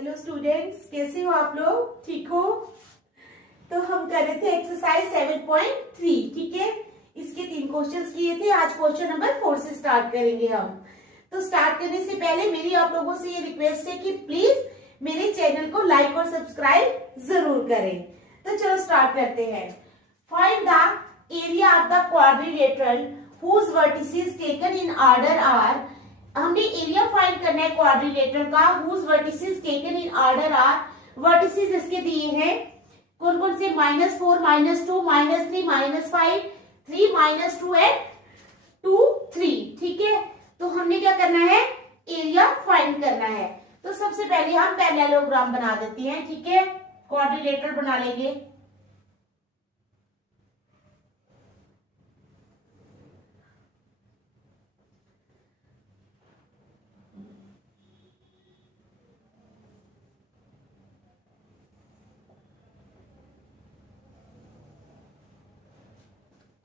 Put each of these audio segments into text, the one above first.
Hello students, कैसे हो आप लोग? ठीक हो? तो हम कर रहे थे एक्सरसाइज 7.3। ठीक है, इसके 3 क्वेश्चंस किए थे। आज क्वेश्चन नंबर 4 से स्टार्ट करेंगे हम। तो स्टार्ट करने से पहले मेरी आप लोगों से ये रिक्वेस्ट है कि प्लीज मेरे चैनल को लाइक और सब्सक्राइब जरूर करें। तो चलो स्टार्ट करते हैं। Find the area of the quadrilateral whose vertices taken in order are. हमने एरिया फाइंड करना है क्वाड्रिलेटरल का whose vertices taken in order are. Vertices इसके दिए हैं कौन कौन से? -4, -2, -3, -5, 3, -2 एंड 2, 3। ठीक है, तो हमने क्या करना है? एरिया फाइंड करना है। तो सबसे पहले हम पैरेललोग्राम बना देते हैं। ठीक है, क्वाड्रिलेटरल बना लेंगे।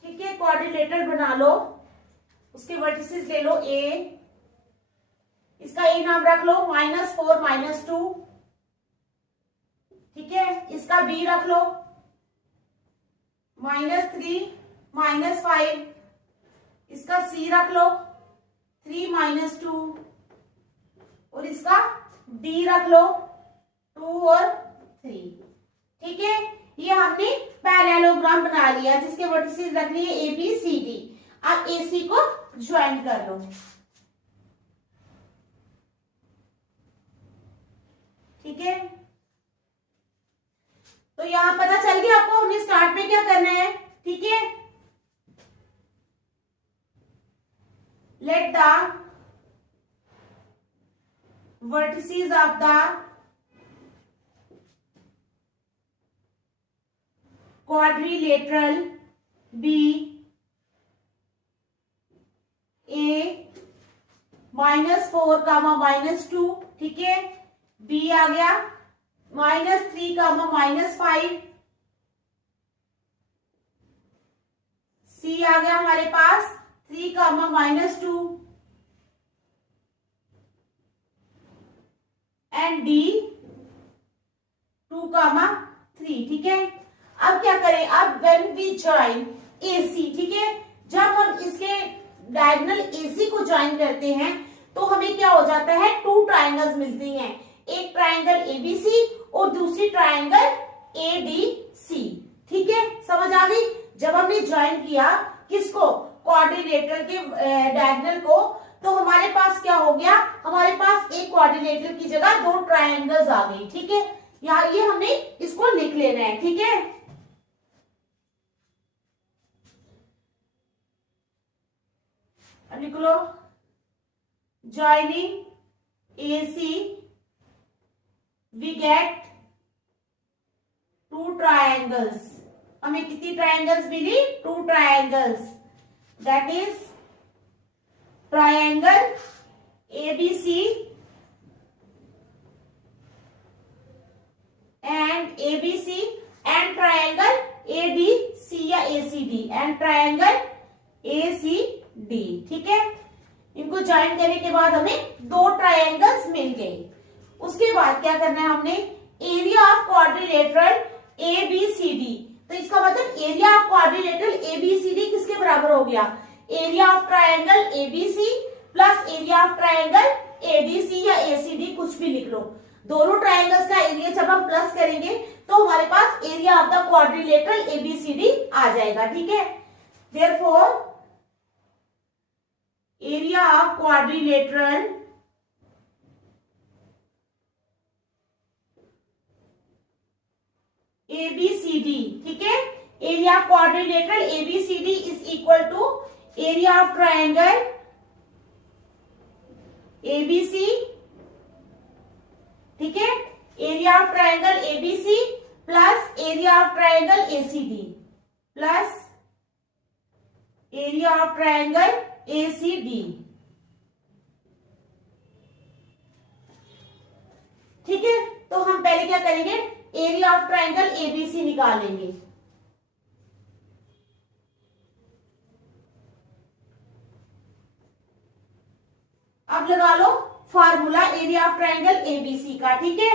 ठीक है, क्वाड्रिलेटरल बना लो। उसके वर्टिसेस ले लो ए, इसका ए नाम रख लो -4, -2। ठीक है, इसका बी रख लो -3, -5। इसका सी रख लो 3, -2 और इसका डी रख लो 2 और 3। ठीक है, ये हमने पैरेललोग्राम बना लिया जिसके वर्टिसेस रख लिए ए बी सी डी। अब ए सी को ज्वाइन कर लो। ठीक है, तो यहां पता चल गया आपको हमने स्टार्ट में क्या करना है। ठीक है, let the vertices of the quadrilateral be A -4, -2। ठीक है, बी आ गया -3, -5। सी आ गया हमारे पास 3, -2 एंड डी 2, 3। ठीक है, अब क्या करें? अब व्हेन वी ज्वाइन AC, ठीक है, जब हम इसके डायगोनल AC को ज्वाइन करते हैं तो हमें क्या हो जाता है? 2 ट्राइंगल्स मिलती हैं। एक ट्राइंगल ABC और दूसरी ट्राइंगल ADC। ठीक है, समझ आ गई? जब हमने ज्वाइन किया किसको? क्वाड्रिलेटरल के डायगोनल को, तो हमारे पास क्या हो गया? हमारे पास एक क्वाड्रिलेटरल की जगह 2 ट्राइंगल्स आ गई। ठीक है, यहाँ ये हमने इसको लिख लेना है। ठीक है, अब लिख लो joining AC we get 2 triangles. हमें कितनी ट्राइंगल्स मिली? 2 triangles. That is triangle ABC and ABC and triangle ADC या ACD एंड ट्राइंगल ACD। ठीक है, इनको ज्वाइन करने के बाद हमें 2 ट्राइंगल्स मिल गए। उसके बाद क्या करना है? हमने एरिया ऑफ क्वाड्रिलेटरल ABCD। तो इसका मतलब एरिया ऑफ क्वाड्रिलेटरल ABCD किसके बराबर हो गया? Area of triangle ABC plus area of triangle ADC या ACD, कुछ भी लिख लो। दोनों ट्राइंगल्स का एरिया जब हम प्लस करेंगे तो हमारे पास area of the quadrilateral ABCD आ जाएगा। ठीक है, therefore area of quadrilateral ABCD, ठीक है, area of quadrilateral ABCD is equal to area of triangle ABC। ठीक है, area of triangle ABC plus area of triangle ACD plus area of triangle ACD। ठीक है, तो हम पहले क्या करेंगे? एरिया ऑफ ट्राइंगल ABC निकालेंगे। अब लगा लो formula area of triangle ABC का, ठीक है।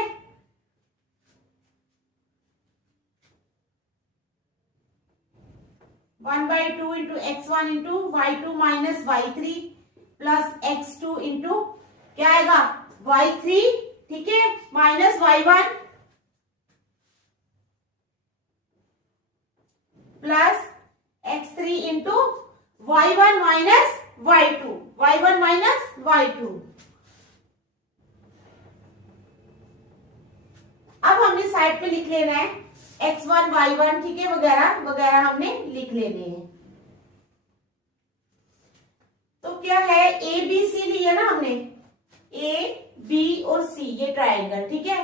One by two into x one into y two minus y three plus x two into क्या आएगा वाई थ्री, ठीक है, minus y one plus x three into y one minus y two, y one minus y two. अब हमने side पे लिख लेना है एक्स वन वाई वन, ठीक है, वगैरह वगैरह हमने लिख लेने हैं। तो क्या है, ए बी सी लिया ना हमने, ए बी और सी ये ट्राइंगल, ठीक है,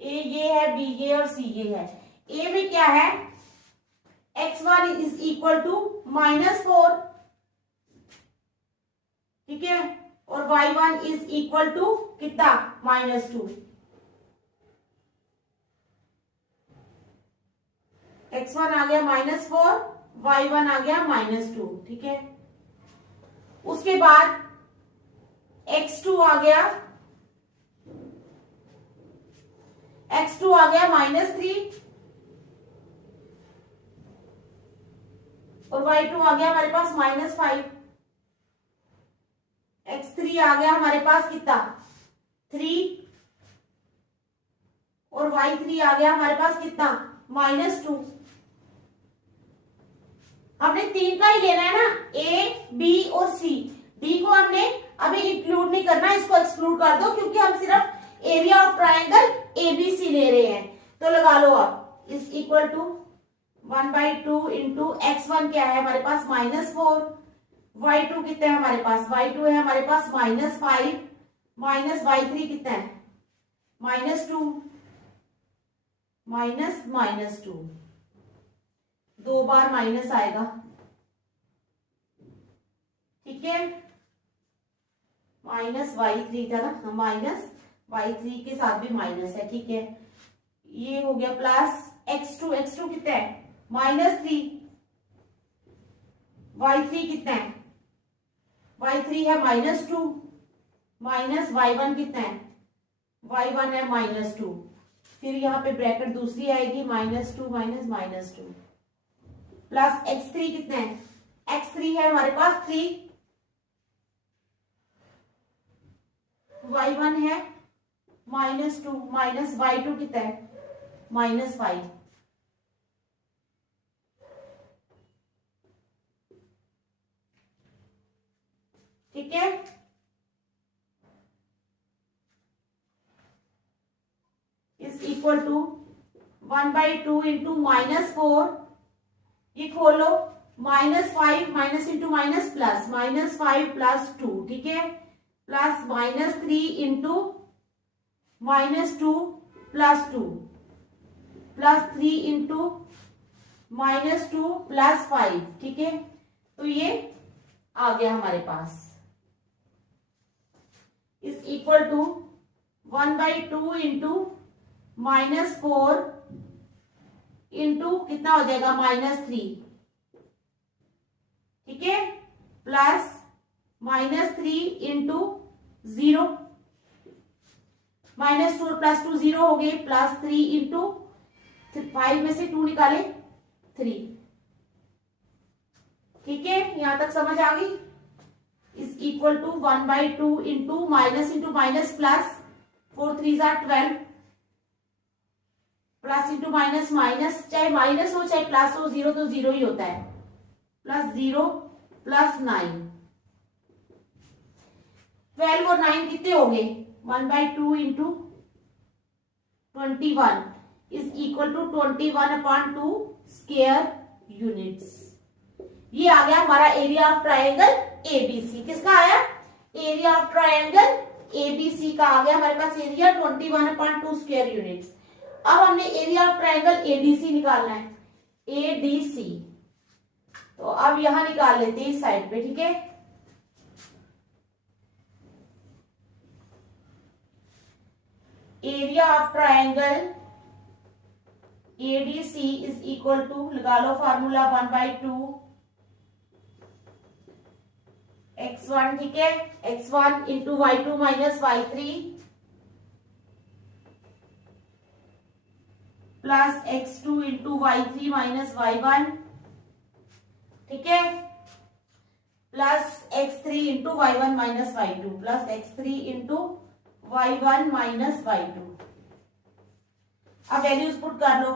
ए ये है, बी ये और सी ये है। ए में क्या है, x one is equal to -4, ठीक है, और y one is equal to कितना -2। एक्स वन आ गया -4, वाई वन आ गया -2, ठीक है। उसके बाद x2 आ गया, x2 आ गया -3 और y2 आ गया हमारे पास -5। x3 आ गया हमारे पास कितना 3 और y3 आ गया हमारे पास कितना -2। हमने 3 का ही लेना है ना, ए बी और सी। डी को हमने अभी इंक्लूड नहीं करना, इसको एक्सक्लूड कर दो क्योंकि हम सिर्फ एरिया ऑफ ट्राइंगल एबीसी ले रहे हैं। तो लगा लो आप, is equal to 1/2 into x one क्या है हमारे पास -4, y2 कितना है हमारे पास, y2 है हमारे पास -5 माइनस y3 कितना है -2 -2, 2 बार माइनस आएगा, ठीक है, -y3 था ना, -y3 के साथ भी माइनस है, ठीक है। ये हो गया प्लस x2 कितना है -3, y3 कितना है, y3 है -2 माइनस y1 कितना है, y1 है -2। फिर यहाँ पे ब्रैकेट दूसरी आएगी -2 माइनस -2 प्लस x3 कितना है, x3 है हमारे पास 3, y1 है -2 माइनस y2 कितना है -5। ठीक है, इज इक्वल टू 1/2 इंटू -4, ये खोलो -5 minus into minus plus -5 plus 2, ठीक है, plus -3 into -2 plus 2 plus 3 into -2 plus 5, ठीक है। तो ये आ गया हमारे पास, is equal to 1/2 into -4 into कितना हो जाएगा -3, ठीक है, प्लस -3 इंटू 0 -2 और +2 0 हो गए, प्लस 3 इंटू 5 में से 2 निकाले 3, ठीक है, यहां तक समझ आ गई। Is equal to 1/2 into minus plus 4 3 12 plus into minus minus, चाहे माइनस हो चाहे प्लस हो, 0 तो 0 ही होता है, प्लस 0 प्लस 9, 12 और 9 कितने हो गए 1/2 into 21 is equal to 21/2 square units. ये आ गया हमारा एरिया ऑफ ट्राइंगल एबीसी। किसका आया, एरिया ऑफ ट्राइंगल एबीसी का आ गया हमारे पास एरिया 21/2 स्क्वायर यूनिट्स। अब हमने एरिया ऑफ ट्राइंगल एडीसी निकालना है, एडीसी। तो अब यहां निकाल लेते हैं इस साइड पे, ठीक है। Area of triangle ADC is equal to, लगा लो फार्मूला 1/2 x1, ठीक है, x1 into y2 minus y3 plus x2 into y3 minus y1, ठीक है, plus x3 into y1 minus y2 plus x3 into y1 minus y2। अब values put कर लो,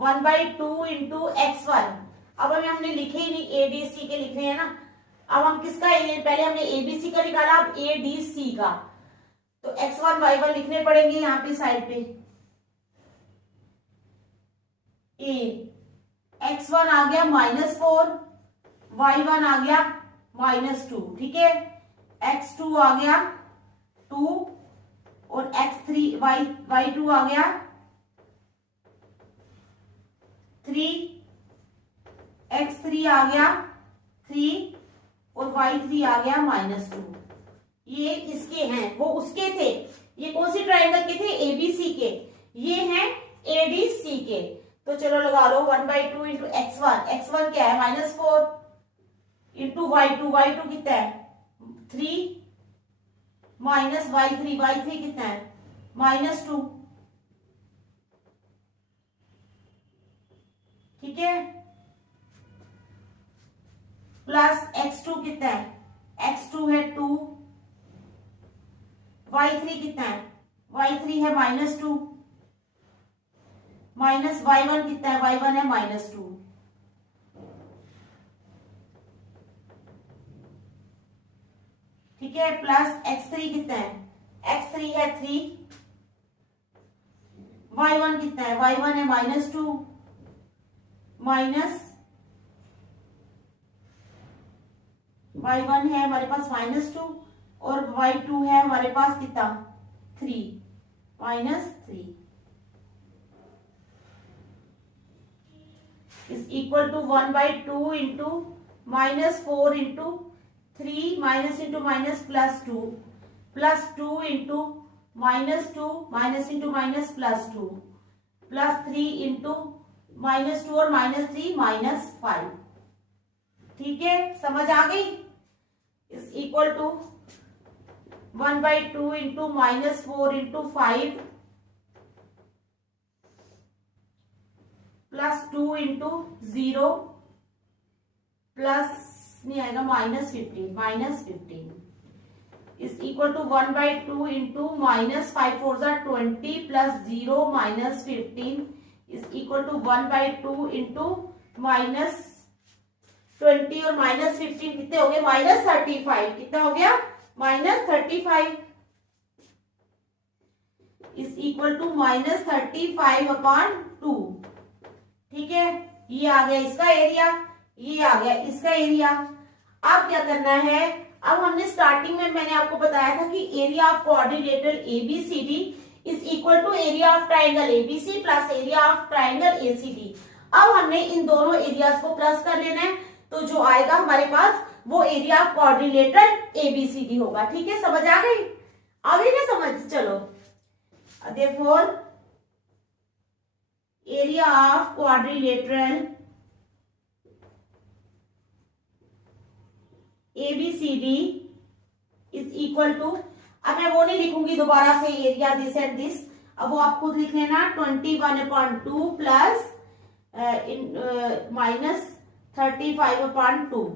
1/2 into x1। अब हमें हमने लिखे ही नहीं, ए डी सी के लिख रहे हैं ना। अब हम किसका पहले हमने एबीसी का निकाला, अब ए डी सी का, तो x1 y1 लिखने पड़ेंगे यहाँ पे साइड पे। ए x1 आ गया -4, y1 आ गया -2, ठीक है, x2 आ गया 2 और x3 y2 आ गया 3, x3 आ गया 3 और y3 आ गया -2। ये इसके हैं, वो उसके थे, ये कौन सी ट्राइंगल के थे, एबीसी के, ये हैं एडीसी के। तो चलो लगा लो 1/2 इंटू x1 क्या है -4 इंटू y2 कितना है 3 माइनस y3 कितना है -2, ठीक है, प्लस x2 कितना है, x2 है 2, y3 कितना है, y3 है -2, माइनस y1 कितना है, y1 है -2, ठीक है, प्लस x3 कितना है, x3 है 3, y1 कितना है, y1 है -2 माइनस y1 है हमारे पास -2 और y2 है हमारे पास कितना 3 -3 is equal to 1/2 into -4 into 3 minus into minus +2 +2 into -2 minus into minus +2 +3 into -2 और -3 -5, ठीक है, समझ आ गई। Is equal to 1/2 into -4 into 5 +2 into 0 plus नहीं आएगा -15 is equal to 1/2 into -5 4 20 plus 0 -15 is equal to 1/2 into -20 और -15 कितने हो गए -35, कितना हो गया -35 इज इक्वल टू -35/2, ठीक है, ये आ गया इसका एरिया, ये आ गया इसका एरिया। अब क्या करना है, अब हमने स्टार्टिंग में मैंने आपको बताया था कि area of quadrilateral ABCD is equal to area of triangle ABC plus area of triangle ACD. अब हमने इन दोनों एरियाज को प्लस कर लेना है, तो जो आएगा हमारे पास वो एरिया ऑफ क्वाड्रिलेटरल एबीसीडी होगा, ठीक है, समझ आ गई ना समझ। चलो therefore area of quadrilateral ABCD is equal to, अब मैं वो नहीं लिखूंगी दोबारा से एरिया दिस एंड दिस, अब वो आप खुद लिख लेना 21/2 प्लस -35/2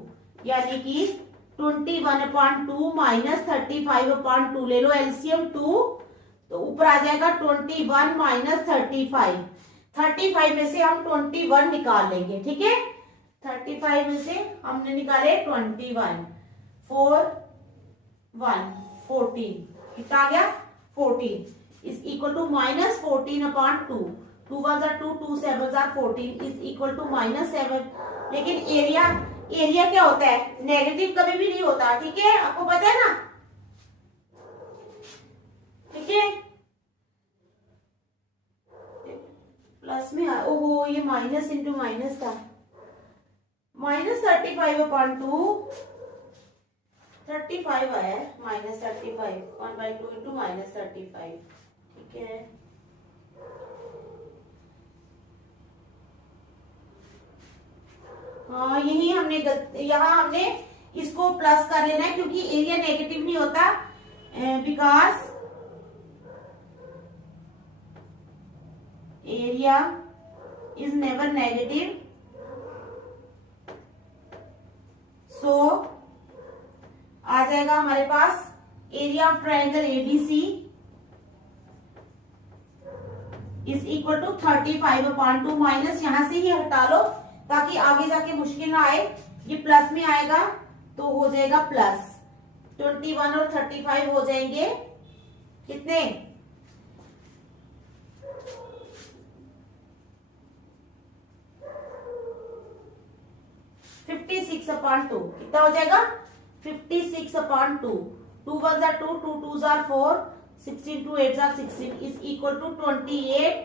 यानी कि 21/2 -35/2 ले लो एलसीएम 2, तो ऊपर आ जाएगा 21 - 35 में से हम 21 निकाल लेंगे, ठीक है, 35 में से हमने निकाले 21 4 1 14 कितना आ गया 14 is equal to -14/2 2 1 2 2 7 14 is equal to -7। लेकिन एरिया क्या होता है, नेगेटिव कभी भी नहीं होता, ठीक है, आपको पता है ना, ठीक है, प्लस में ओहो ये माइनस इंटू माइनस था, -35/2 35 आया -35 1/2 इंटू -35, ठीक है, हाँ यही हमने यहाँ हमने इसको प्लस कर लेना है क्योंकि एरिया नेगेटिव नहीं होता, because area is never negative, so आ जाएगा हमारे पास area of triangle ABC is equal to 35/2 minus यहां से ही हटा लो ताकि आगे जाके मुश्किल ना आए। ये प्लस में आएगा तो हो जाएगा प्लस 21 और 35 हो जाएंगे कितने 56/2 कितना हो जाएगा 56/2। 2 1 are 2, 2 2s are 4, 16 2 8s are 16 is equal to 28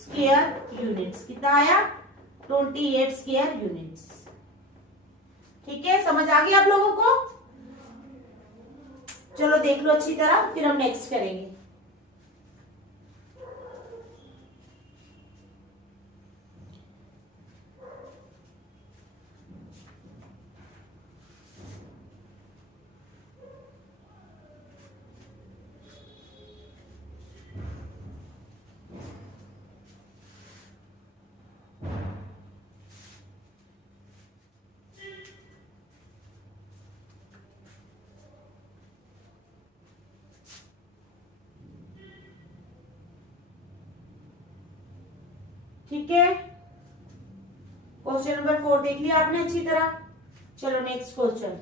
square units। कितना आया 28 square units। ठीक है, समझ आ गई आप लोगों को? चलो देख लो अच्छी तरह, फिर हम नेक्स्ट करेंगे। ठीक है, क्वेश्चन नंबर 4 देख लिया आपने अच्छी तरह। चलो नेक्स्ट क्वेश्चन।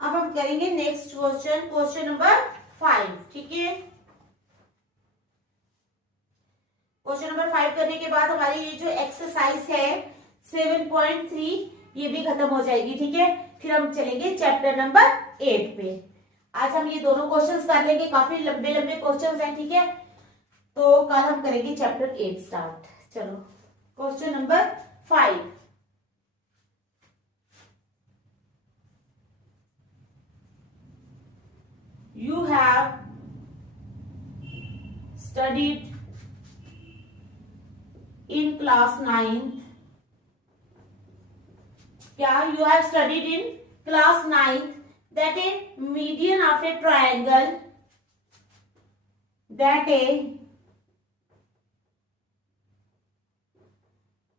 अब हम करेंगे नेक्स्ट क्वेश्चन, क्वेश्चन नंबर 5। ठीक है, क्वेश्चन नंबर 5 करने के बाद हमारी ये जो एक्सरसाइज है 7.3 ये भी खत्म हो जाएगी। ठीक है, फिर हम चलेंगे चैप्टर नंबर 8 पे। आज हम ये दोनों क्वेश्चंस कर लेंगे, काफी लंबे लंबे क्वेश्चंस हैं। ठीक है, तो कल हम करेंगे चैप्टर 8 स्टार्ट। चलो question number 5। You have studied in class 9th. क्या you have studied in class 9th that a median of a triangle that a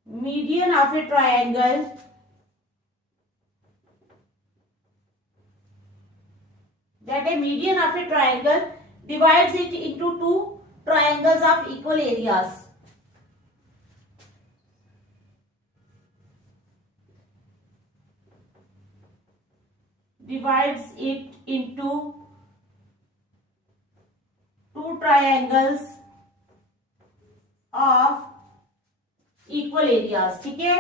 median of a triangle divides it into two triangles of equal areas. Divides it into two triangles of equal areas। ठीक है,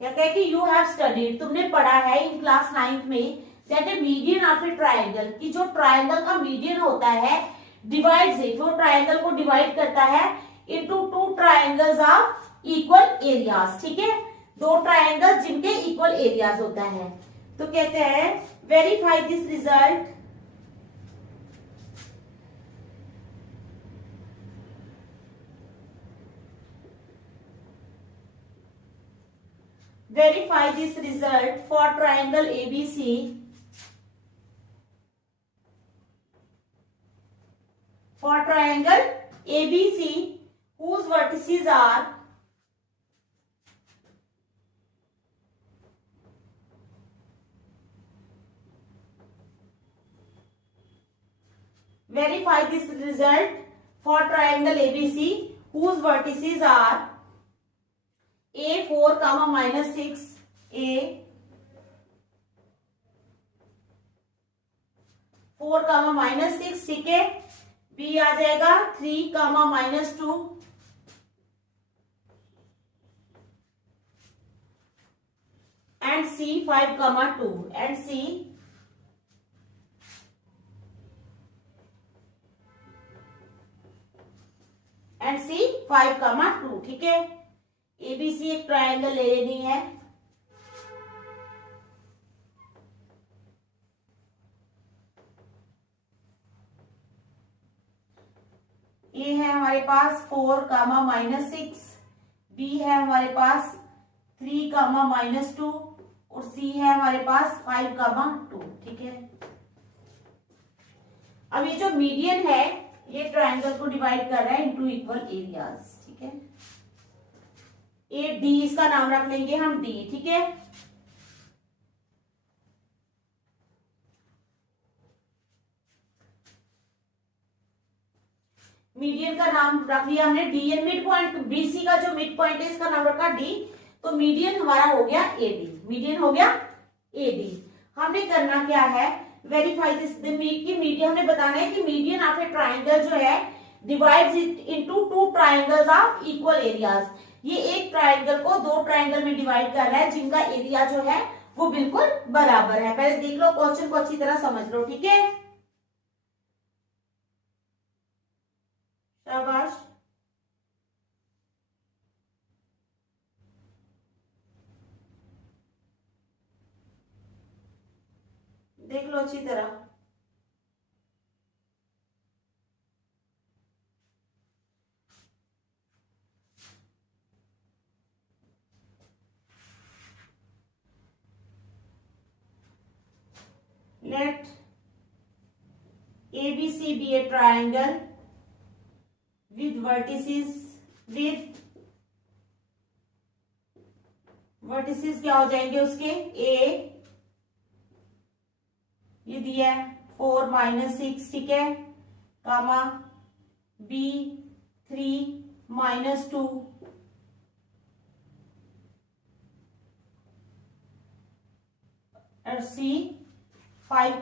कहते हैं कि you have studied, तुमने पढ़ा है in class 9th में that A median of A triangle, कि जो ट्राइंगल का मीडियन होता है डिवाइड्स इट, वो ट्राइंगल को डिवाइड करता है into two triangles of equal areas. ठीक है, दो ट्राइंगल्स जिनके इक्वल एरियाज होता है। तो कहते हैं verify this result, verify this result for triangle ABC whose vertices are A4, -6, A 4, -6, ठीक है। बी आ जाएगा 3, -2 एंड सी 5, 2 एंड सी 5, 2, ठीक है। एबीसी एक ट्रायंगल ले लेनी है। ए है हमारे पास 4, -6, बी है हमारे पास 3, -2 और सी है हमारे पास 5, 2, ठीक है। अब ये जो मीडियन है ये ट्रायंगल को डिवाइड कर रहा है इनटू इक्वल एरियाज, ठीक है। ए डी इसका नाम रख लेंगे हम डी, ठीक है। मीडियन का नाम रख लिया हमने D N. Mid point BC का जो मिड पॉइंट है इसका नाम रखा डी, तो मीडियन हमारा हो गया एडी, मीडियन हो गया एडी। हमने करना क्या है, वेरीफाई दिस की मीडियन, हमने बताना है कि मीडियन ऑफ ए ट्राइंगल जो है divides it into 2 triangles of equal areas. ये एक ट्राइंगल को 2 ट्राइंगल में डिवाइड कर रहा है जिनका एरिया जो है वो बिल्कुल बराबर है। पहले देख लो, क्वेश्चन को अच्छी तरह समझ लो, ठीक है। शाबाश। देख लो अच्छी तरह। Let ABC be a triangle with vertices क्या हो जाएंगे उसके, ए ये दिया है 4, -6, ठीक है, कामा बी 3, -2 और सी 5,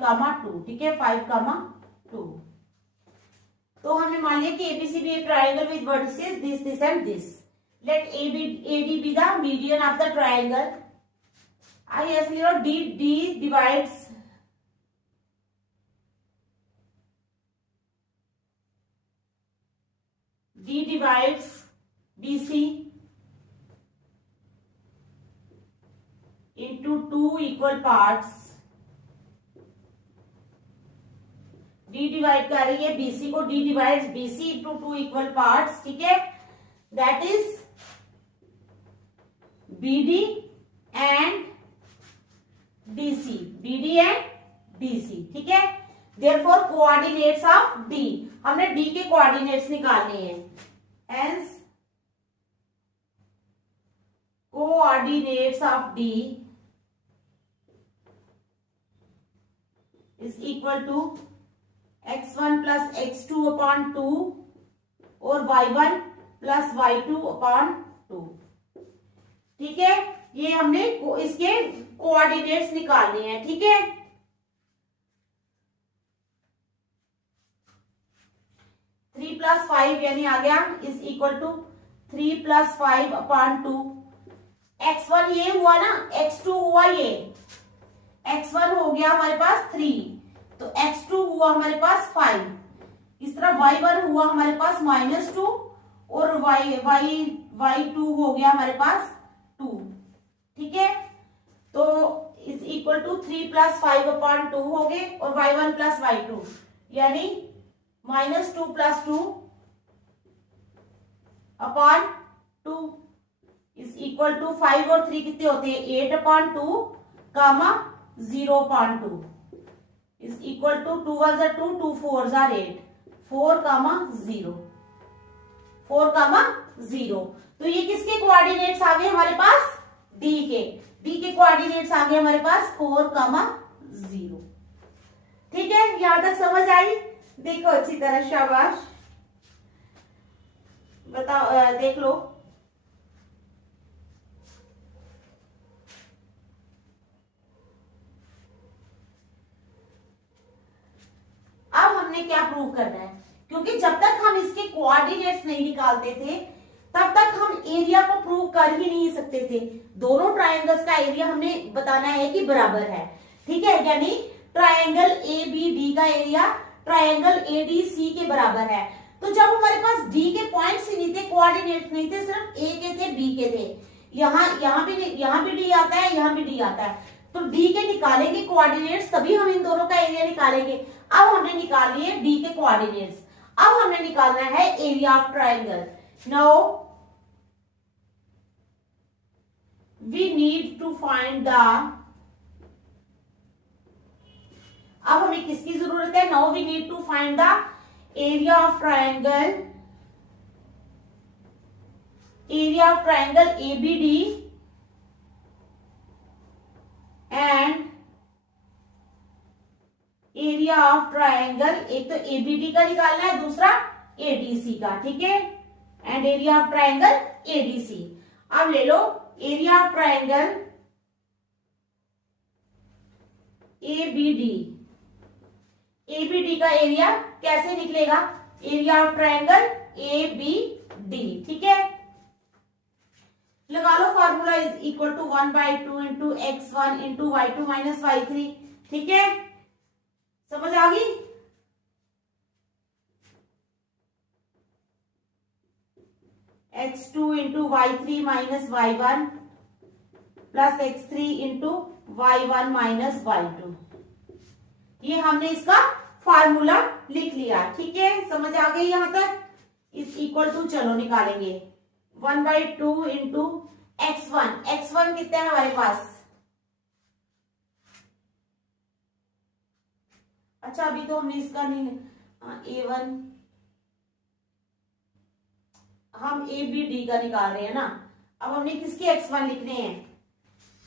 2, ठीक है, 5, 2। तो हमने मान लिया कि ABC be a triangle with vertices this and this. Let AD be the median of the triangle. आई ऐसे D divides BC into 2 equal parts। D divide कर रही है BC को, D divides BC into 2 equal parts, ठीक है। That is BD and BD and DC, ठीक है। Therefore कोऑर्डिनेट्स ऑफ D, हमने D के कोऑर्डिनेट्स निकालने हैं। Hence coordinates of D is equal to x1 plus x2 upon 2 और y1 plus y2 upon 2, ठीक है। ये हमने इसके कोऑर्डिनेट्स निकालने हैं, ठीक है। थ्री प्लस 5 यानी आ गया is equal to 3 + 5 upon 2। x1 ये हुआ ना, x2 हुआ ये, x1 हो गया हमारे पास 3, तो x2 हुआ हमारे पास 5। इस तरह y1 हुआ हमारे पास -2 और y2 हो गया हमारे पास 2, ठीक है। तो इज इक्वल टू 3 + 5 upon 2 हो गए और y1 + y2 यानी -2 + 2 upon 2 इज इक्वल टू 5 और 3 कितने होते हैं 8 upon 2 comma 0 upon 2 is equal to 2 1 2 2 4 8 4 comma 0 तो ये किसके कोऑर्डिनेट्स आ गए हमारे पास, डी के कोऑर्डिनेट्स आ गए हमारे पास 4, 0, ठीक है। यहां तक समझ आई, देखो अच्छी तरह, शाबाश। बताओ, देख लो। हमें क्या प्रूव करना है, क्योंकि जब तक हम इसके कोऑर्डिनेट्स नहीं निकालते थे तब तक हम एरिया को प्रूव कर ही नहीं सकते थे। दोनों ट्रायंगल्स का एरिया हमने बताना है कि बराबर है, ठीक है, यानी ट्रायंगल ए बी डी का area triangle A D C के बराबर है। तो जब हमारे पास डी के पॉइंट्स ही नहीं थे, कोऑर्डिनेट नहीं थे, सिर्फ ए के थे, बी के थे, यहाँ भी डी आता है, यहाँ भी डी आता है, तो डी के निकालेंगे कोऑर्डिनेट्स, तभी हम इन दोनों का एरिया निकालेंगे। अब हमने निकाल लिए डी के कोऑर्डिनेट्स, अब हमने निकालना है area of triangle. Now we need to find the, अब हमें किसकी जरूरत है, now we need to find the area of triangle, area of triangle ABD and area of triangle, एक तो ABD का निकालना है, दूसरा ADC का, ठीक है, and area of triangle ADC। अब ले लो area of triangle ABD, ABD का एरिया कैसे निकलेगा, एरिया ऑफ ट्रायंगल ABD, ठीक है, लगा लो formula is equal to 1/2 into x1 into y2 minus y3, ठीक है, समझ आ गई। x2 into y3 minus y1 plus x3 into y1 minus y2, ये हमने इसका फार्मूला लिख लिया, ठीक है, समझ आ गई यहां तक। इस इक्वल टू चलो निकालेंगे 1/2 इंटू x1 कितना है हमारे पास, अच्छा अभी तो हमने इसका नहीं, A1 हम ABD का निकाल रहे हैं ना, अब हमने किसके x1 लिखने हैं,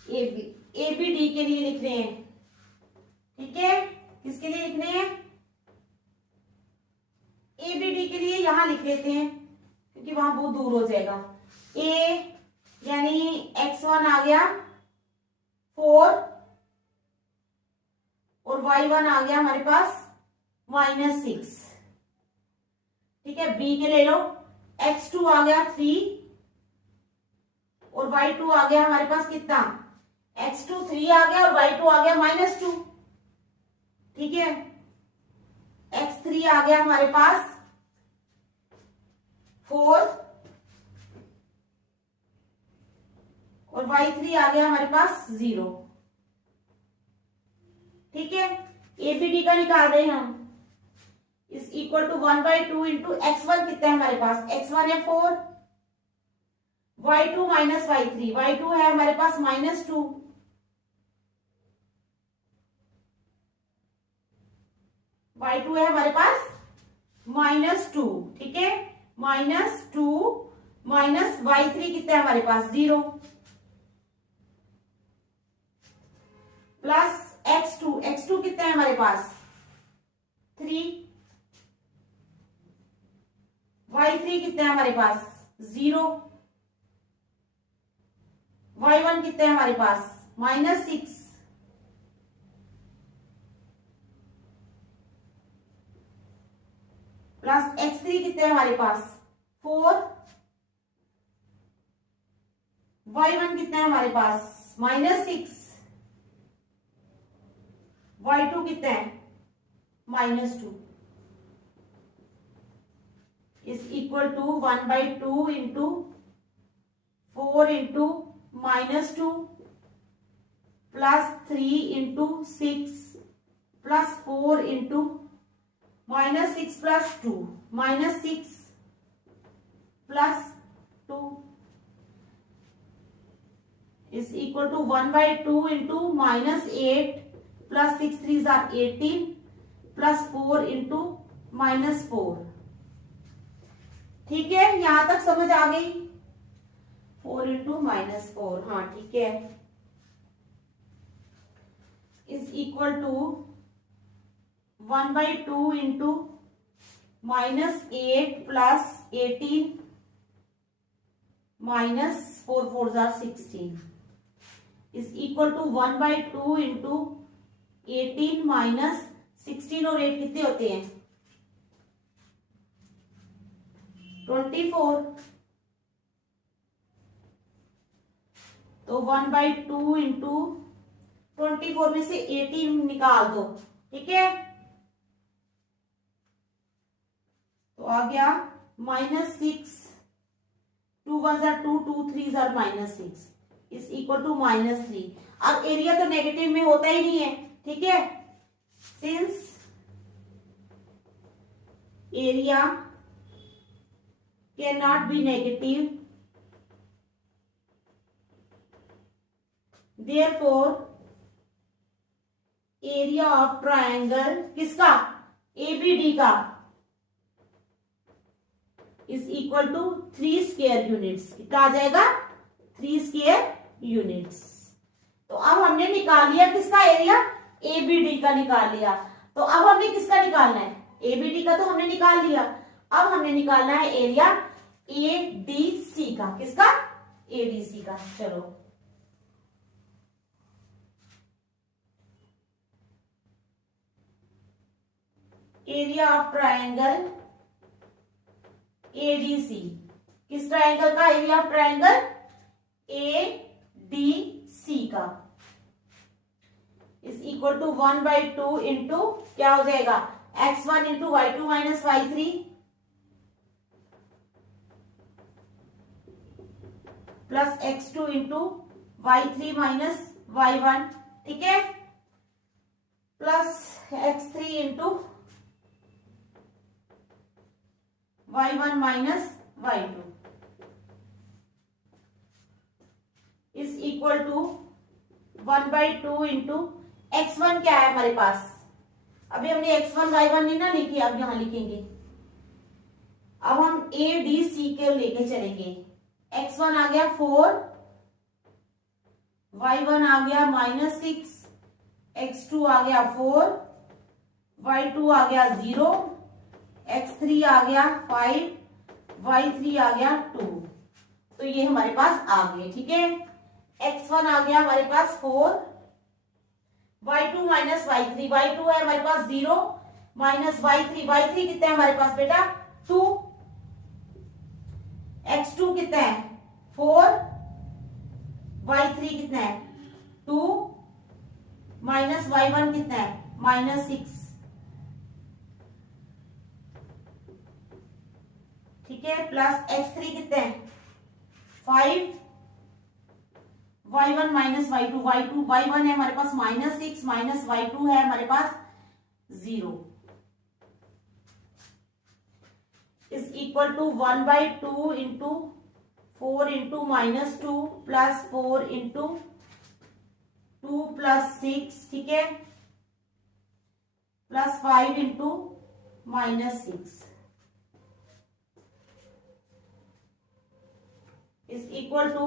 ABD के लिए लिख रहे हैं, ठीक है, किसके लिए लिखने हैं, ABD के लिए, यहां लिख लेते हैं क्योंकि वहां बहुत दूर हो जाएगा। A यानी x1 आ गया 4 और y1 आ गया हमारे पास -6, ठीक है, B के ले लो, x2 आ गया 3 और y2 आ गया हमारे पास कितना, x2 3 आ गया और y2 आ गया -2, ठीक है, x3 आ गया हमारे पास 4 और y3 आ गया हमारे पास 0, ठीक है, ABD का निकाल रहे हैं हम, is equal to 1/2 into x1 कितना है हमारे पास, x1 है 4, y2 माइनस y3, y2 है हमारे पास -2, y2 है हमारे पास -2, ठीक है, -2 माइनस y3 कितना है हमारे पास 0 प्लस x2 कितना है हमारे पास 3, y3 कितना है हमारे पास 0, y1 कितना है हमारे पास -6, प्लस x3 कितना है हमारे पास 4, y1 कितना है हमारे पास -6, y2 कितना है -2, is equal to 1/2 into 4 into -2 plus 3 into 6 plus 4 into -6 plus 2 -6 plus 2 is equal to 1/2 into -8 plus 6 3s are 18 plus 4 into -4, ठीक है, यहां तक समझ आ गई, 4 into -4, हाँ ठीक है, is equal to 1/2 into -8 plus 18 minus 4 4s are 16 is equal to 1/2 into 18 minus 16 और 8 कितने होते हैं 24, तो 1/2 इंटू 24 में से 18 निकाल दो, ठीक है। तो आ गया -6, 2 1 जार 2, 2 3 जार -6 इज इक्वल टू -3। अब एरिया तो नेगेटिव में होता ही नहीं है, ठीक है। Since area can not be negative, therefore area of triangle किसका, एबीडी का, is equal to 3 square units. कितना आ जाएगा, 3 स्क्वायर यूनिट्स। तो अब हमने निकाल लिया किसका एरिया, एबीडी का निकाल लिया। तो अब हमने किसका निकालना है, एबीडी का तो हमने निकाल लिया। अब हमने निकालना है एरिया एडीसी का, किसका, एडीसी का। चलो एरिया ऑफ ट्रायंगल एडीसी, किस ट्रायंगल का, एरिया ऑफ ट्रायंगल एडीसी का इज इक्वल टू 1/2 इंटू क्या हो जाएगा, x1 into y2 minus y3 plus x2 into y3 minus y1, ठीक है, plus x3 into y1 minus y2 is equal to 1/2 into x1 क्या है हमारे पास, अभी हमने x1 y1 नहीं ना लिखी, अब यहां लिखेंगे। अब हम a d c के लेके चलेंगे। x1 आ गया 4, y1 आ गया -6, x2 आ गया 4, y2 आ गया 0, x3 आ गया 5, y3 आ गया 2। तो ये हमारे पास आ गए, ठीक है। x1 आ गया हमारे पास 4, y2 माइनस y3, y2 है हमारे पास 0 माइनस y3, y3 कितना है हमारे पास बेटा 2, x2 कितना है 4, y3 कितना है 2 माइनस y1 कितना है -6, ठीक है, प्लस x3 कितने हैं 5, y1 माइनस y2, y1 है हमारे पास -6 माइनस y2 है हमारे पास 0 is equal to 1/2 into 4 into -2 plus 4 into 2 plus 6, ठीक है, plus 5 into -6 is equal to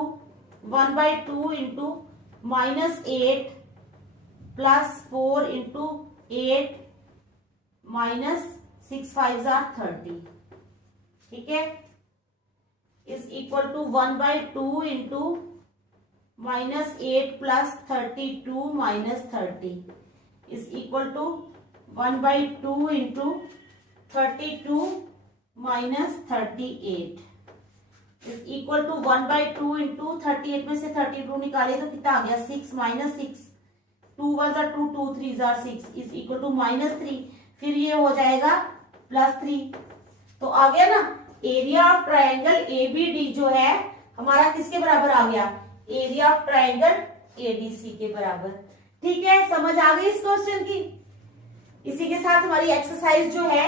1/2 into -8 plus 4 into 8 minus 6 5s are 30, ठीक है, is equal to 1/2 into -8 plus 32 minus 30 is equal to 1/2 into 32 minus 38 is equal to 1/2 into 38 में से 32 निकाले तो कितना आ गया 6 माइनस 6, 2 1 जार 2, 2 3 जार 6 इज इक्वल टू -3, फिर ये हो जाएगा +3। तो आ गया ना एरिया ऑफ ट्रायंगल एबीडी जो है हमारा किसके बराबर आ गया, एरिया ऑफ ट्रायंगल एडीसी के बराबर। ठीक है, समझ आ गई इस क्वेश्चन की। इसी के साथ हमारी एक्सरसाइज जो है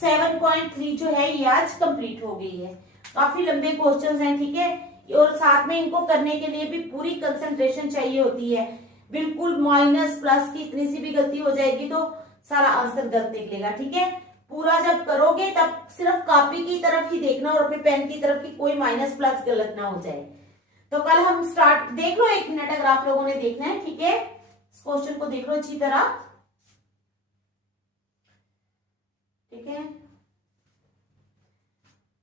7.3 जो है ये आज कंप्लीट हो गई है। काफी लंबे क्वेश्चंस हैं, ठीक है, और साथ में इनको करने के लिए भी पूरी कंसंट्रेशन चाहिए होती है। बिल्कुल माइनस प्लस की इतनी सी भी गलती हो जाएगी तो सारा आंसर गलत निकलेगा। ठीक है, पूरा जब करोगे तब सिर्फ कॉपी की तरफ ही देखना और अपने पेन की तरफ की कोई माइनस प्लस गलत ना हो जाए। तो कल हम स्टार्ट देख लो, 1 मिनट अगर आप लोगों ने देखना है। ठीक है, इस क्वेश्चन को देख लो अच्छी तरह। ठीक है,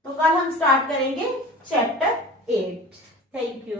तो कल हम स्टार्ट करेंगे चैप्टर 8। Thank you.